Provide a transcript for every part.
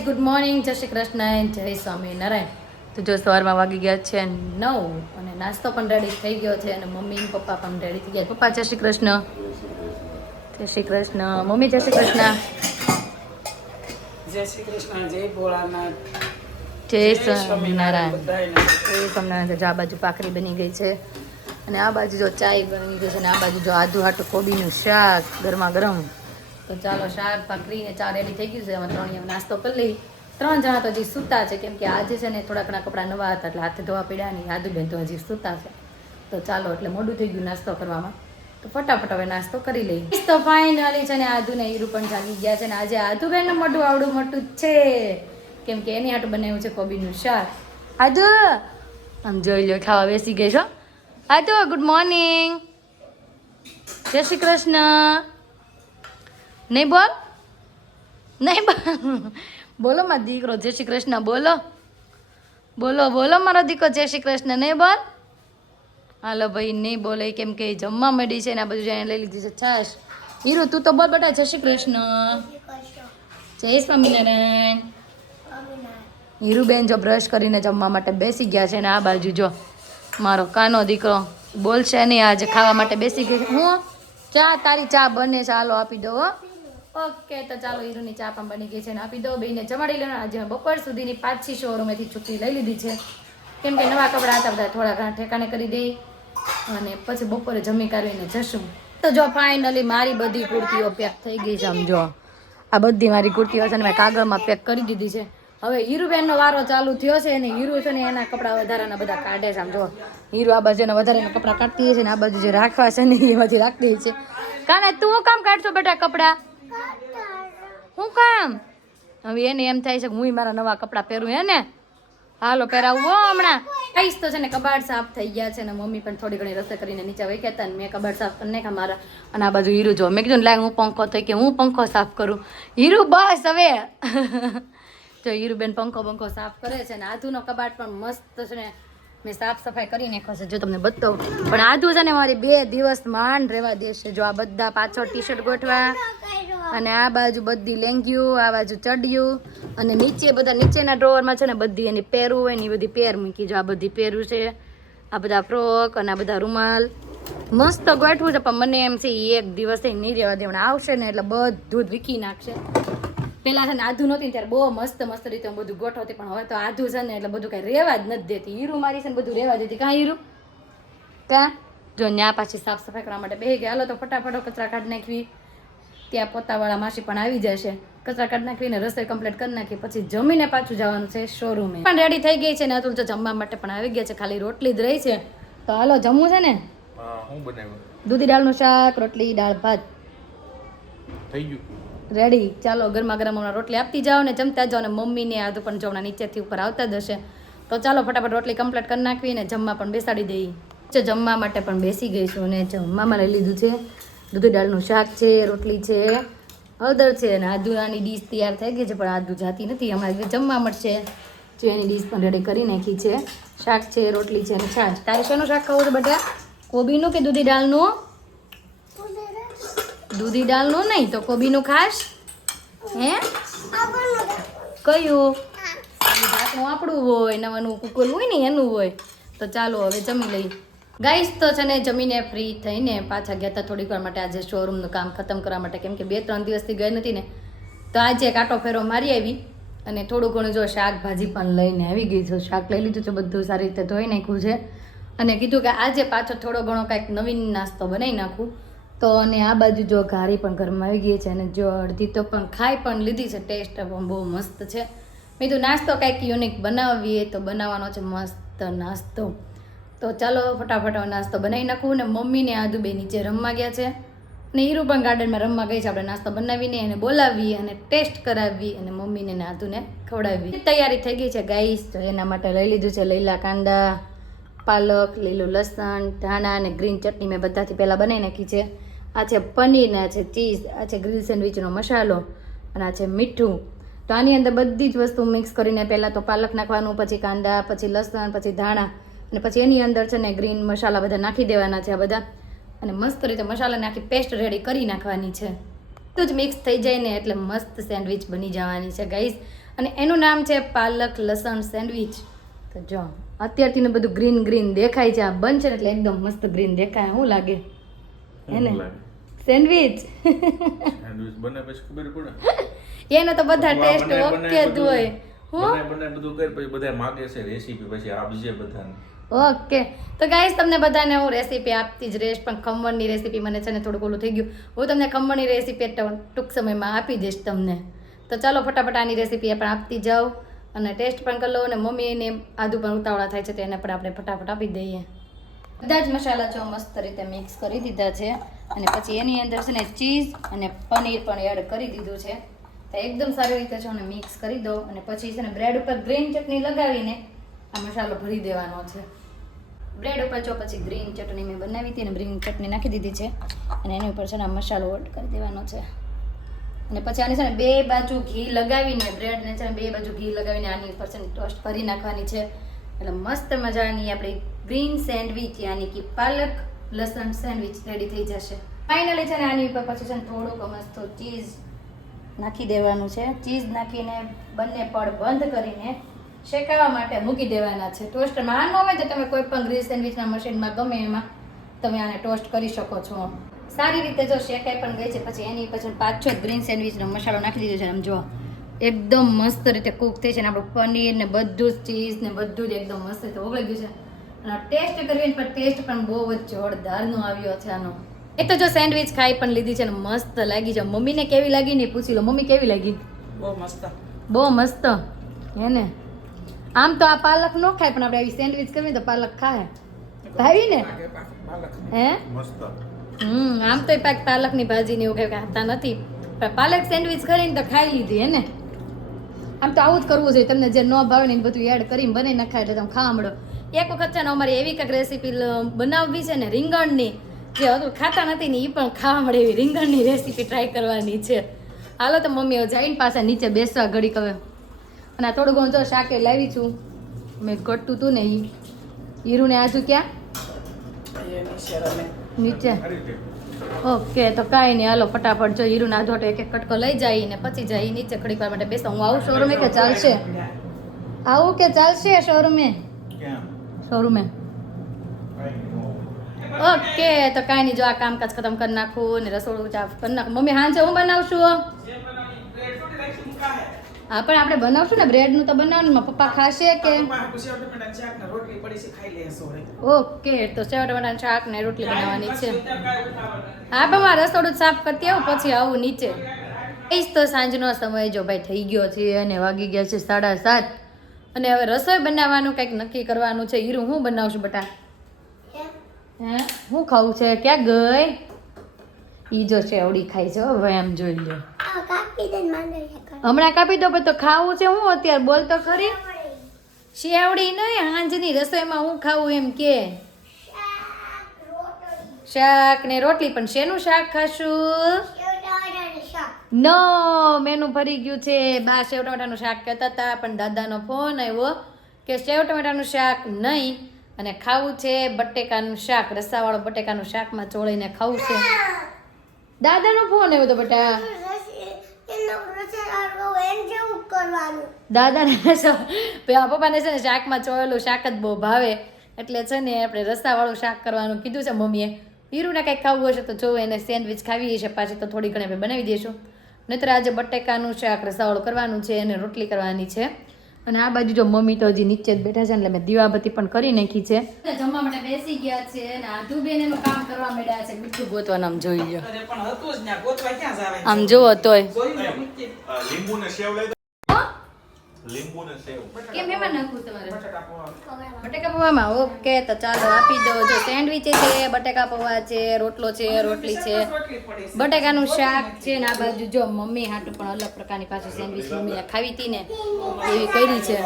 Good morning જય શ્રી કૃષ્ણ. જય સ્વામી નારાયણ. તો જો સવારમાં વાગી ગયા છે નવ અને નાસ્તો પણ રેડી થઈ ગયો છે અને મમ્મી પપ્પા પણ રેડી થઈ ગયા પપ્પા જય શ્રી કૃષ્ણ. જય શ્રી કૃષ્ણ. મમ્મી જય શ્રી કૃષ્ણ. જય શ્રી કૃષ્ણ. જય ભોળાનાથ. જય સ્વામિનારાયણ જય સ્વામિનારાયણ. જો આ બાજુ પાખરી બની ગઈ છે અને આ બાજુ જો ચાય બની ગઈ છે અને આ બાજુ જો આધુ હાટું કોબીનું શાક ગરમા ગરમ. તો ચાલો શાક, ભાખરી ને ચા રેડી થઈ ગયું છે. અમે ત્રણ નાસ્તો કરી લઈ ત્રણ જણા તો હજી સૂતા છે, કેમ કે આજે છે ને થોડા ઘણા કપડાં નવા હતા, એટલે હાથ ધોવા પડ્યા નહીં યાદુબેન તો હજી સૂતા છે. તો ચાલો, એટલે મોડું થઈ ગયું નાસ્તો કરવામાં. તો ફટાફટ હવે નાસ્તો કરી લઈ તો ફાઇનલી છે ને આદુ ને હીરુ પણ જાગી ગયા છે ને આજે આદુબેનનું મોટું આવડું મોટું છે. કેમ કે એની હાટું બનાવ્યું છે કોબીનું શાક. આદુ, આમ જોઈ લો ખાવા બેસી ગઈ છો. આદુ ગુડ મોર્નિંગ જય શ્રી કૃષ્ણ. નહીં બોલ? નહીં બોલ. મારો દીકરો, જય શ્રી કૃષ્ણ, બોલો. બોલો બોલો મારો દીકરો, જય શ્રી કૃષ્ણ, નહીં બોલ? હાલો ભાઈ, નહીં બોલે કેમ કે જમવા મળી છે ને આ બધું જઈને લઈ લીધી છે. છાશ. હીરો, તું તો બોલ બેટા, જય શ્રી કૃષ્ણ. જય સ્વામિનારાયણ. હીરુબેન જો બ્રશ કરીને જમવા માટે બેસી ગયા છે ને આ બાજુ જો. મારો કાનો દીકરો બોલશે નહીં આજે, ખાવા માટે બેસી ગઈ. હું? ચા તારી ચા બને ચાલો આપી દો હો. ઓકે, તો ચાલો હીરોની ચા પણ બની ગઈ છે ને આપી દો બેને જમાડી લેવાનું. આજે બપોર સુધીની પાછી શોરૂમેથી છૂટી લઈ લીધી છે. કેમ કે નવા કપડાં હતા, બધા થોડા ઘણા ઠેકાણે કરી દઈ અને પછી બપોરે જમી કાઢીને જશું. તો જો ફાઇનલી મારી બધી કુર્તીઓ પેક થઈ ગઈ છે, આમ જો. આ બધી મારી કુર્તીઓ છે ને મેં કાગળમાં પેક કરી દીધી છે. હવે હીરુબેનનો વારો ચાલુ થયો છે અને હીરુ છે ને એના કપડાં વધારાના બધા કાઢે છે, આમ જો. હીરુ આ બાજુ એના વધારાના કપડાં કાઢતી છે ને આ બાજુ જે રાખવા છે ને એમાંથી રાખતી છે. કાના, તું કામ કાઢશો બેટા કપડાં? શું કામ? હવે એને એમ થાય છે કે હું મારા નવા કપડાં પહેરું એને હાલો, પહેરાવું હો હમણાં. કઈશ તો છે ને, કબાટ સાફ થઈ ગયા છે ને, મમ્મી પણ થોડી ઘણી રસોઈ કરીને નીચે વહી ગયા હતા ને, મેં કબાટ સાફ કરી નાખ્યા મારા. અને આ બાજુ હીરુ જો, મેં કીધું ને લાગ હું પંખો થઈ કે હું પંખો સાફ કરું. હીરુ બસ હવે. તો હીરુબેન પંખો બંખો સાફ કરે છે ને, આધુનો કબાટ પણ મસ્ત છે ને, મેં સાફ સફાઈ કરી નાખ્યો છે, જો તમને બતાવું. પણ આધુ છે ને, મારી બે દિવસ માંડ રહેવા દેશે, જો આ બધા પાછળ ટી શર્ટ ગોઠવા. અને આ બાજુ બધી લેંગ્યું આ બાજુ ચડિયું, અને નીચે બધા નીચેના ડ્રોવરમાં છે ને બધી એની પહેરવું હોય ને બધી પેર મૂકી જો આ બધી પહેરું છે. આ બધા ફ્રોક અને આ બધા રૂમાલ. મસ્ત ગોઠવું છે, પણ મને એમ છે એ એક દિવસે નહીં રહેવા દેવાના. આવશે ને એટલે બધું જ વીકી નાખશે. પેલા છે ને આધુ નહોતી ત્યારે બહુ મસ્ત મસ્ત રીતે બધું ગોઠવતી, પણ હવે તો આધુ છે ને એટલે બધું કઈ રહેવા જ નથી દેતી. હીરું મારી છે ને બધું રહેવા દેતી. કાં હીરું? ત્યાં જો ન્યા પાછી સાફ સફાઈ કરવા માટે બે ગયા. હાલો તો ફટાફટ કચરા કાઢી નાખવી. ત્યાં પોતાવાળા માસી પણ આવી જશે. કચરા કાઢ નાખીને રસોઈ કમ્પ્લીટ કરી નાખી પછી જમીને પાછું જવાનું છે શોરૂમે પણ રેડી થઈ ગઈ છે ને અતુલ તો જમવા માટે પણ આવી ગયા છે ખાલી રોટલી જ રહી છે. તો હાલો જમવું છે ને? હું બનાવ્યું? દૂધી દાળનું શાક રોટલી દાળ ભાત. થઈ ગયું. રેડી ચાલો ગરમા ગરમ હમણાં રોટલી આપતી જાઓ ને જમતા જાઓ ને મમ્મીને આદુ પણ જો હમણાં નીચેથી ઉપર આવતા જ હશે તો ચાલો ફટાફટ રોટલી કમ્પ્લીટ કરી નાખવી ને જમવા પણ બેસાડી દઈએ. જમવા માટે પણ બેસી ગઈ છું ને જમવામાં લઈ લીધું છે. દૂધી દાળનું શાક છે રોટલી છે હળદર છે અને આદુરાની ડીશ તૈયાર થઈ ગઈ છે પણ આદુ જાતી નથી. હમણાં જમવા મળશે. જો એની ડીશ પણ રેડી કરી નાખી છે. શાક છે રોટલી છે અને છાશ. તારે શેનું શાક ખાવું છે બધા કોબીનું કે દૂધી દાળનું? દૂધી દાળનું નહીં તો કોબીનું ખાશ. હે? કયું? ઢાંકણું આપણું હોય નવાનું કુકલ હોય ને એનું હોય. તો ચાલો હવે જમી લઈ ગાઈસ તો છે ને જમીને ફ્રી થઈને પાછા ગયા હતા થોડીક વાર માટે. આજે શોરૂમનું કામ ખતમ કરવા માટે. કેમ કે બે ત્રણ દિવસથી ગઈ નથી ને. તો આજે એક આટો ફેરો મારી આવી અને થોડું ઘણું જો શાકભાજી પણ લઈને આવી ગઈ છું. શાક લઈ લીધું છે, બધું સારી રીતે ધોઈ નાખ્યું છે. અને કીધું કે આજે પાછો થોડો ઘણો કાંઈક નવીન નાસ્તો બનાવી નાખું. તો અને આ બાજુ જો ઘારી પણ ઘરમાં આવી ગઈ છે અને જો અડધી તો પણ ખાઈ પણ લીધી છે. ટેસ્ટ પણ બહુ મસ્ત છે. મેં કીધું, નાસ્તો કાંઈક યુનિક બનાવીએ. તો બનાવવાનો છે મસ્ત નાસ્તો. તો ચાલો ફટાફટ નાસ્તો બનાવી નાખું ને મમ્મીને આદુ બે નીચે રમવા ગયા છે. ને હીરું પણ ગાર્ડનમાં રમવા ગઈ છે, આપણે નાસ્તો બનાવીને એને બોલાવી અને ટેસ્ટ કરાવી અને મમ્મીને ને આદુને ખવડાવી. તૈયારી થઈ ગઈ છે ગાઈસ, તો એના માટે લઈ લીધું છે લીલા કાંદા, પાલક, લીલું લસણ, ધાણા અને ગ્રીન ચટણી મેં બધાથી પહેલાં બનાવી નાખી છે. આ છે પનીર ને આ છે ચીઝ, આ છે ગ્રીલ સેન્ડવિચનો મસાલો અને આ છે મીઠું. તો આની અંદર બધી જ વસ્તુ મિક્સ કરીને પહેલાં તો પાલક નાખવાનું, પછી કાંદા, પછી લસણ, પછી ધાણા. અને પછી એની અંદર છે ને ગ્રીન મસાલા બધા નાખી દેવાના છે આ બધા. અને મસ્ત રીતે મસાલા નાખી પેસ્ટ રેડી કરી નાખવાની છે. તો જ મિક્સ થઈ જાય ને એટલે મસ્ત સેન્ડવિચ બની જવાની છે ગાઈઝ અને એનું નામ છે પાલક લસણ સેન્ડવિચ તો જો અત્યારથી ને બધું ગ્રીન ગ્રીન દેખાય છે. આ બનશે એટલે એકદમ મસ્ત ગ્રીન દેખાય. શું લાગે? હેને? સેન્ડવિચ સેન્ડવિચ બને પછી ખબર પડે. એને તો બધા ટેસ્ટ ઓકે જ હોય. હું? બને બને બધું કરી પછી બધા માગે છે રેસીપી પછી આપજે બધાને. ઓકે. તો ગાઈસ તમને બધાને હું રેસીપી આપતી જ રહીશ, પણ ખમણની રેસીપી મને છે ને થોડુંક ઓલું થઈ ગયું. હું તમને ખમણની રેસીપી ટૂંક સમયમાં આપી દઈશ તમને. તો ચાલો ફટાફટ આની રેસીપી પણ આપતી જાઓ અને ટેસ્ટ પણ કરી લો અને મમ્મીને આદુ પણ ઉતાવળા થાય છે તો એને પણ આપણે ફટાફટ આપી દઈએ. બધા જ મસાલા જો મસ્ત રીતે મિક્સ કરી દીધા છે અને પછી એની અંદર છે ને ચીઝ અને પનીર પણ એડ કરી દીધું છે. તો એકદમ સારી રીતે છે ને મિક્સ કરી દો અને પછી છે ને બ્રેડ ઉપર ગ્રીન ચટણી લગાવીને આ મસાલો ભરી દેવાનો છે. બ્રેડ ઉપર જો પછી ગ્રીન ચટણી મેં બનાવી હતી અને ગ્રીન ચટણી નાખી દીધી છે. અને એની ઉપર છે ને મસાલો ઓડ કરી દેવાનો છે. અને પછી આની છે ને બે બાજુ ઘી લગાવીને બ્રેડને છે ને બે બાજુ ઘી લગાવીને આની ઉપર છે ને ટોસ્ટ કરી નાખવાની છે. એટલે મસ્ત મજાની આપણી ગ્રીન સેન્ડવિચ યાની કે પાલક લસણ સેન્ડવિચ રેડી થઈ જશે. ફાઇનલી છે ને આની ઉપર પછી છે ને થોડુંક મસ્ત ચીઝ નાખી દેવાનું છે. ચીઝ નાખીને બંને પડ બંધ કરીને શેકાવા માટે મૂકી દેવાના છે. ટોસ્ટરમાં આ ન હોય તો તમે કોઈ પણ ગ્રીન સેન્ડવિચના મશીનમાં ગમે એમાં તમે આને ટોસ્ટ કરી શકો છો. સારી રીતે જો શેકાઈ પણ ગઈ છે પછી એની પછી પાછો ગ્રીન સેન્ડવિચનો મસાલો નાખી દીધો છે. આમ જો એકદમ મસ્ત રીતે કૂક થઈ છે ને આપણું પનીર ને બધું જ ચીઝ ને બધું જ એકદમ મસ્ત રીતે ઓગળી ગયું છે. અને ટેસ્ટ કરીને પણ ટેસ્ટ પણ બહુ જ જોરદારનો આવ્યો છે આનો. એક તો જો સેન્ડવિચ ખાઈ પણ લીધી છે ને મસ્ત લાગી છે. મમ્મીને કેવી લાગી ને પૂછી લો. મમ્મી કેવી લાગી? બહુ મસ્ત. બહુ મસ્ત. હે ને? આમ તો આ પાલક ન ખાય પણ આપણે આવી સેન્ડવિચ કરવી તો પાલક ખાય. ભાવી ને? પાલક. હે? મસ્ત. હમ આમ તો પાક પાલકની ભાજી ને એવું કઈ ખાતા નથી. પણ પાલક સેન્ડવિચ કરીને તો ખાઈ લીધી હે ને? આમ તો આવું જ કરવું જોઈએ તમને જે ન ભાવે ને બધું એડ કરીને બનાવી નખાય એટલે તમે ખાવા મળો એક વખત છે ને અમારી એવી કંઈક રેસીપી બનાવવી છે ને રીંગણની જે હતું ખાતા નથી ને એ પણ ખાવા મળે એવી રીંગણની રેસીપી ટ્રાય કરવાની છે. હાલો તો મમ્મી હવે જઈને પાછા નીચે બેસવા ઘડી હવે. અને થોડું ઘણું જો શાકે લાવી છું. મેં ઘટતું હતું ને એ હીરુને આજુ ક્યાં? નીચે. ઓકે તો કાંઈ નહીં. હાલો ફટાફટ જો હીરુના ના એક એક કટકો લઈ જાય ને પછી જાય નીચે ઘડીક વાર માટે બેસો. હું આવું શોરૂમે કે ચાલશે? આવું કે ચાલશે શોરૂમે? શોરૂમે. ઓકે તો કાંઈ નહીં. જો આ કામકાજ ખતમ કરી નાખું ને રસોડું ચાફ કરી નાખું. મમ્મી હાંજે હું બનાવશું? હા પણ આપણે બનાવશું ને બ્રેડનું તો બનાવવાનું પપ્પા ખાશે કે? રોટલી પડી છે ખાઈ લેશો રે ઓકે તો સેવ ટમાટાનું શાક ને રોટલી બનાવવાની છે. હા પણ મારે રસોડું સાફ કરતી આવું પછી આવું નીચે. એ તો સાંજનો સમય જો ભાઈ થઈ ગયો છે અને વાગી ગયા છે સાડા સાત. અને હવે રસોઈ બનાવવાનું કંઈક નક્કી કરવાનું છે. હીરું હું બનાવશું બટા? હે? હું ખાવું છે? ક્યાં ગઈ? ઈ જો શેવડી ખાઈ છે હવે એમ જોઈ લો હમણાં કાપી દો તો ખાવું છે હું અત્યારે બોલ તો ખરી. શેવડી નહીં હાંજની રસોઈમાં હું ખાવું એમ કે. શાક ને રોટલી પણ શેનું શાક ખાશું? નો મેનું ભરી ગયું છે. બા સેવ ટમેટાનું શાક કહેતા હતા પણ દાદાનો ફોન આવ્યો કે સેવ ટમેટાનું શાક નહીં અને ખાવું છે બટેકાનું શાક રસાવાળો બટેકાનું શાકમાં ચોળીને ખાવું છે. દાદાનો ફોન આવ્યો તો બેટા. દાદાને પપ્પાને છે ને શાકમાં ચોળેલું શાક જ બહુ ભાવે. એટલે છે ને આપણે રસાવાળું શાક કરવાનું કીધું છે મમ્મીએ. હીરુને કંઈક ખાવું હશે તો જો એને સેન્ડવિચ ખાવી હશે પાછી તો થોડી ઘણી આપણે બનાવી દઈશું નહીતર આજે બટેકાનું શાક રસાવાળું કરવાનું છે અને રોટલી કરવાની છે. અને આ બાજુ જો મમ્મી તો હજી નીચે જ બેઠા છે એટલે મેં દીવાબત્તી પણ કરી નાખી છે. જમવા માટે બેસી ગયા છે અને આધુબેન એનું કામ કરવા માંડ્યા છે મીઠું ગોતવાનું આમ જોઈ લો અરે પણ હતું જ ને ગોતવા ક્યાં જાવે આમ જોવો તોય. લીંબુ ને સેવ લીંબુ ને સેવ. કેમ એમાં નાખવું તમારે? બટેકા પૌવામાં? ઓકે તો ચાલો આપી દો જો સેન્ડવિચ છે બટેકા પૌવા છે રોટલો છે રોટલી છે. બટેકાનું શાક છે ને આ બાજુ જો મમ્મી હાટું પણ અલગ પ્રકારની પાછી સેન્ડવિચ મમ્મી ખાવી હતી ને એવી કરી છે.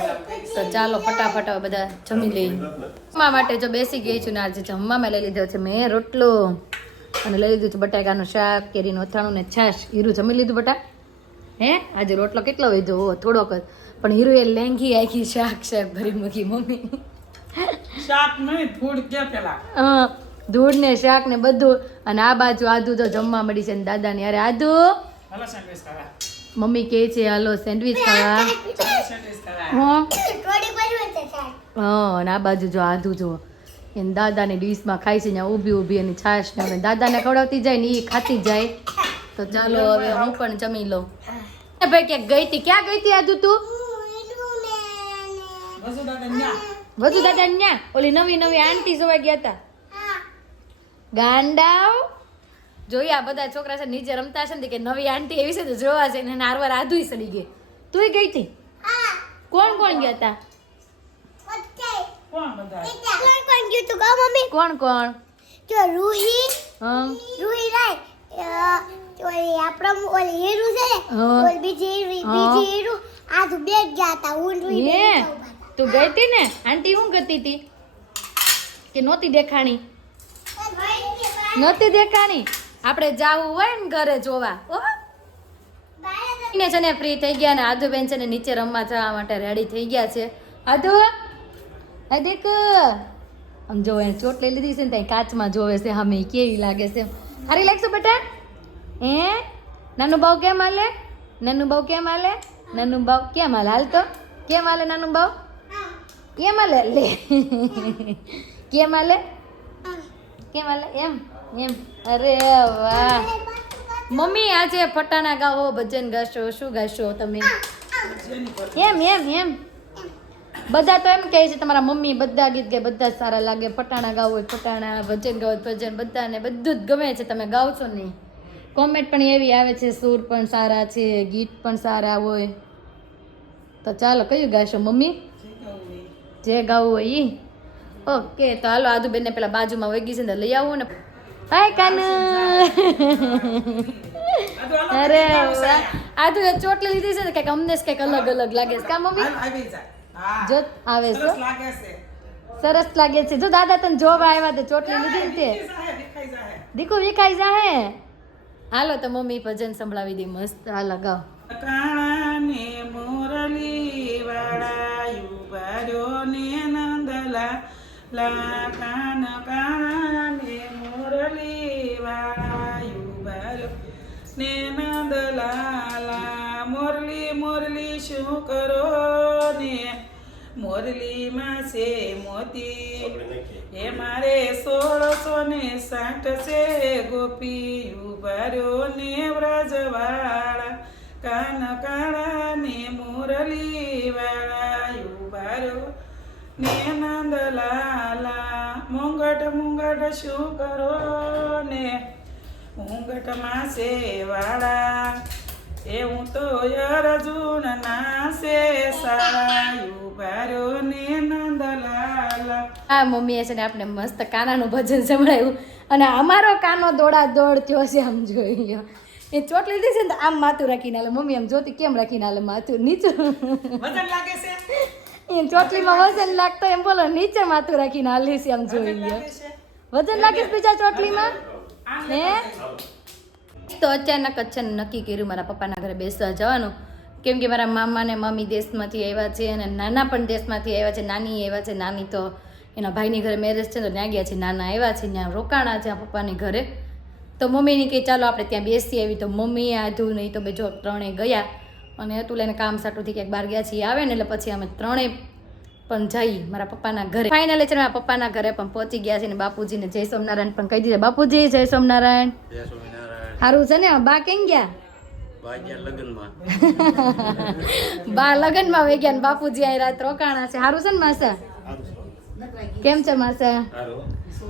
તો ચાલો ફટાફટ હવે બધા જમી લઈએ. જમવા માટે જો બેસી ગઈ છું ને આજે જમવામાં લઈ લીધો છે મેં રોટલો. અને લઈ લીધું છે બટાકાનું શાક કેરીનું અથાણું ને છાશ. હીરું જમી લીધું બટા? હે? આજે રોટલો કેટલો હો થોડોક જ. પણ હીરોએ લેંગી આખી શાક શાક ભરી મૂકી મમ્મી. શાક નહીં ધૂળ કે પેલા? હા ધૂળ ને શાક ને બધું. અને આ બાજુ આદુ તો જમવા મળી છે ને દાદા ને અરે આદુ! હાલો સેન્ડવિચ ખાવા. મમ્મી કહે છે હાલો સેન્ડવિચ ખાવા. હા. થોડી બધું છે સાહેબ હા અને આ બાજુ જો આદુ જો એને દાદાની ડીશમાં ખાય છે ત્યાં ઊભી ઊભી એની છાશ ને હવે દાદાને ખવડાવતી જાય ને એ ખાતી જાય. તો ચાલો હવે હું પણ જમી લઉં. ભાઈ ક્યાંક ગઈ હતી ક્યાં ગઈ હતી આધુ તું. વધુ દાદા ન્યા. ઓલી નવી નવી આંટી જોવા ગયા હતા ગાંડાવ જોઈ આ બધા છોકરા છે નીચે રમતા છે ને કે નવી આંટી એવી છે તો જોવા છે ને નારવાર આધુઈ સડી ગઈ. તુંય ગઈ હતી? કોણ કોણ ગયા હતા કોણ કોણ કોણ ગયું તું? કહો મમ્મી. કોણ કોણ? જો રૂહી. હમ રૂહી રાય. ઓલી આપણો ઓલી હીરું છે ને ઓલી બીજી હીરું બીજી હીરું આ તો. બે ગયા હતા હું રૂહી. તું ગઈ હતી ને? આંટી શું કરતી હતી? કે નહોતી દેખાણી? નહોતી દેખાણી? આપણે જાવું હોય ને ઘરે જોવા. ને છે ને ફ્રી થઈ ગયા ને આધુબેન છે ને નીચે રમવા જવા માટે રેડી થઈ ગયા છે. આધુ, આ દેખ. આમ જો એ ચોટ લઈ લીધી છે ને ત્યાં કાચમાં જોવે છે હમે કેવી લાગે છે. હારી લાગશે બેટા? હે? નાનું બહુ કેમ હાલે? નાનું બહુ કેમ હાલે? નાનું બહુ કેમ હાલે? હાલ તો. કેમ હાલે નાનું બાવ? કેમ હાલે લે કેમ હાલે કેમ હાલે એમ એમ અરે વાહ મમ્મી આજે ફટાણા ગાવો ભજન ગાશો શું ગાશો તમે? એમ એમ એમ. બધા તો એમ કહે છે તમારા મમ્મી બધા ગીત ગાય બધા સારા લાગે. ફટાણા ગાવો ફટાણા ભજન ગાવો ભજન. બધાને બધું જ ગમે છે તમે ગાવ છો નહીં. કોમેન્ટ પણ એવી આવે છે સૂર પણ સારા છે ગીત પણ સારા હોય. તો ચાલો કયું ગાશો મમ્મી? જે ગાવું હોય ઈ. ઓકે તો હાલો આદુબેનને પેલા બાજુમાં વહી ગઈ છે ને લઈ આવું ને. હાય કાન. અરે આદુ ચોટલી લીધી છે ને કંઈક અમને કંઈક અલગ અલગ લાગે છે. કા મમ્મી? જા. આવે છે. સરસ લાગે છે. જો દાદા તને જોવા આવ્યા તે ચોટલી લીધી ને તે. દીકુ વિખાઈ જાહે. હાલો તો મમ્મી ભજન સંભળાવી દે. મસ્ત હાલો ગાઓ. લા કાન મુરલી વાળાયું ને નંદલાલા, મોરલી મોરલી શું કરો ને? મોરલીમાં છે મોતી, એ મારે સોળસો ને સાઠ છે ગોપી ઉભાર્યો ને વ્રજવાળા કાન કાળા ને મુરલી વાળા ઉભાર્યો ને નંદલાલા મુંગટ મુંગટ શું કરો ને? મુંગટમાં છે વાળા એ હું તો અર્જુન ના છે ઉભાર્યો ને નંદલાલા આ મમ્મીએ છે ને આપણે મસ્ત કાનાનું ભજન સંભળાયું અને અમારો કાનો દોડા દોડ થયો છે આમ જોઈ લ્યો. એ ચોટલી લીધી છે ને આમ માથું રાખીને હાલે. મમ્મી આમ જોતી કેમ રાખીને હાલે માથું? નીચું. વજન લાગે છે? એ ચોટલીમાં વજન લાગતો એમ બોલો નીચે માથું રાખીને હાલીશ એમ આમ જોઈ લ્યો. વજન લાગે બીજા ચોટલીમાં હે? તો અચાનક જ છે ને નક્કી કર્યું મારા પપ્પાના ઘરે બેસવા જવાનું. કેમ કે મારા મામા ને મમ્મી દેશમાંથી આવ્યા છે અને નાના પણ દેશમાંથી આવ્યા છે નાની આવ્યા છે નાની તો એના ભાઈની ઘરે મેરેજ છે તો ત્યાં ગયા છે નાના આવ્યા છે ત્યાં રોકાણા છે પપ્પાની ઘરે. તો મમ્મીની કે ચાલો આપણે ત્યાં બેસી આવી તો મમ્મી આધું નહીં તો બે જો ત્રણેય ગયા. અને હતું લઈને કામ સાટુથી ક્યાંક બહાર ગયા છીએ આવે ને એટલે પછી અમે ત્રણેય પણ જઈ મારા પપ્પાના ઘરે. ફાઇનલ છે મારા પપ્પાના ઘરે પણ પહોંચી ગયા છે ને બાપુજીને જય સોમનારાયણ પણ કહી દીધા. બાપુજી જય સોમનારાયણ જય સારું છે ને? બા કેમ ગયા? બા લગ્નમાં. વહી ગયા ને બાપુજી આ રાત રોકાણા છે. સારું છે ને માસા? કેમ છે માસા?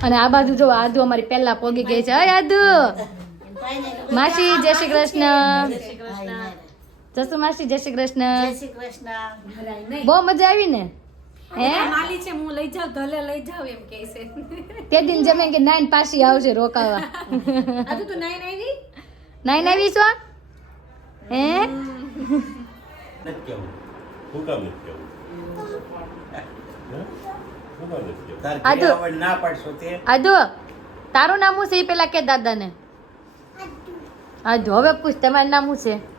અને આ બાજુ જો આદુ અમારી પહેલા પોગી ગઈ છે. અય આદુ. માસી જય શ્રી કૃષ્ણ. જસુ માસી જય શ્રી કૃષ્ણ? બહુ મજા આવી ને? હે? માલી છે હું લઈ જાવ ધલે લઈ જાવ એમ કહે છે. તે દિન જમે કે નાઈન પાછી આવશે રોકાવા. આજે તો નાઈ આવી નાઈન આવી છો હે? નથી કેવું. હે? કામ નથી આદુ. તારું નામ શું છે? એ પેલા કે દાદાને. આદુ હવે પૂછ તમારું નામ શું છે?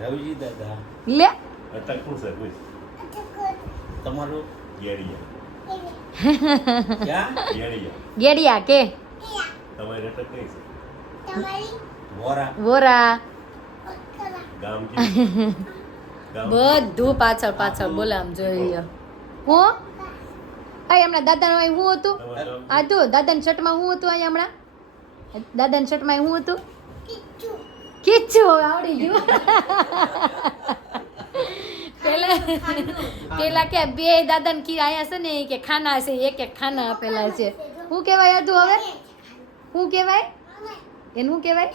રવજી દાદા લે. અત્યારે કોણ છે પૂછ તમારું? ગેડિયા. ગેડિયા. ગેડિયા કે? તમારી રટક કઈ છે? વોરા. વોરા. ગામ? બધું પાછળ પાછળ બોલે આમ જોઈ લ્યો. હું? અહીં હમણાં દાદાનું અહીં હું હતું? આ તું આ જો દાદાની શર્ટમાં હું હતું અહીં હમણાં? દાદાની શર્ટમાં હું હતું? કિચ્છુ આવડી ગયું. પેલા પેલા કે બે દાદાને કી આયા છે ને કે ખાના છે એક એક ખાના આપેલા છે. શું કહેવાય હતું હવે? શું કહેવાય? એનું શું કહેવાય?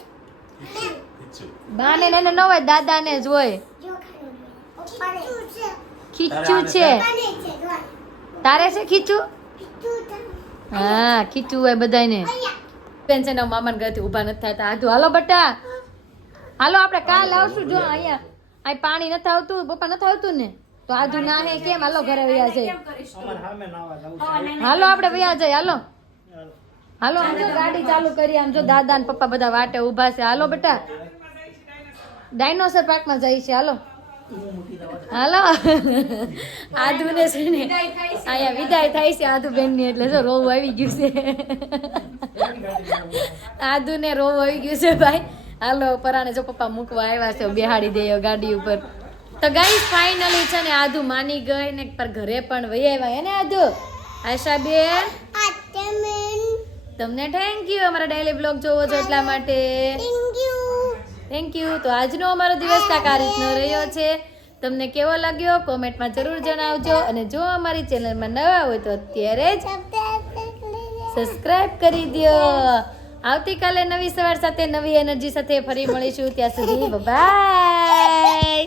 બાને ને ન હોય દાદાને જ હોય. જો ખીચું છે. જો તારે છે ખીચું? હા ખીચું હોય બધાને પેન્શન મામાને ઘરેથી ઊભા નથી થતા. આધું હાલો બટા. હાલો આપણે કાલ આવશું જો અહીંયા. અહીં પાણી નથી આવતું પપ્પા નથી આવતું ને? તો આજુ ના હે કેમ? હાલો ઘરે વયા જાય હાલો આપણે વયા જાય હાલો. હાલો આમ જો ગાડી ચાલુ. કરી આમ જો દાદા ને પપ્પા બધા વાટે ઊભા છે. હાલો બેટા. ડાયનોસર પાર્કમાં જાય છે હાલો. હાલો. આધુ ને છે ને અહીંયા વિદાય થાય છે આધુ બેનની એટલે જો રોવું આવી ગયું છે. આધુ ને રોવું આવી ગયું છે ભાઈ. હાલો પરાણે જો પપ્પા મૂકવા આવ્યા છે બેહાડી દેયો ગાડી ઉપર. તો ગઈ ફાઇનલી છે ને આધુ માની ગઈ ને પર ઘરે પણ વહી આવ્યા. હે ને આધુ આશા બેન તમને થેન્ક યુ અમારા ડેલી બ્લોગ જોવો છો એટલા માટે. થેન્ક યુ તો આજનો અમારો દિવસ આ રીતનો રહ્યો છે. તમને કેવો લાગ્યો? કોમેન્ટમાં જરૂર જણાવજો. અને જો અમારી ચેનલમાં નવા હોય તો અત્યારે જ સબસ્ક્રાઇબ કરી દો આવતીકાલે નવી સવાર સાથે નવી એનર્જી સાથે ફરી મળીશું. ત્યાં સુધી બાય